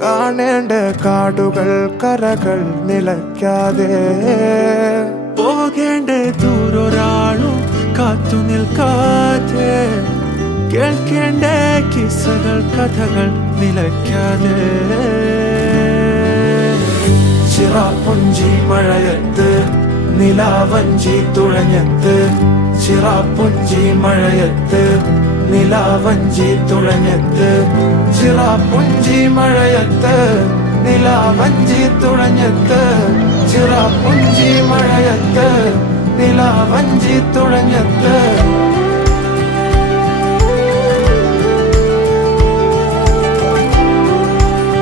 കാണേണ്ട കാടുകൾ കരകൾ നിലയ്ക്കാതെ പോകേണ്ട ദൂരൊരാളും കാത്തു നിൽക്കാതെ കേൾക്കേണ്ട കിസ്സകൾ കഥകൾ നിലയ്ക്കാതെ ചിറാപ്പുഞ്ചി മഴയത്ത് നിലാവഞ്ചി തുഴഞ്ഞത്ത് ചിറാപ്പുഞ്ചി മഴയത്ത് നിലാവഞ്ചി തുഴഞ്ഞത്ത് ചിറാപ്പുഞ്ചി മഴയത്ത് നിലാവഞ്ചി തുഴഞ്ഞത്ത് ചിറാപ്പുഞ്ചി മഴയത്ത് നിലാവഞ്ചി തുഴഞ്ഞത്ത്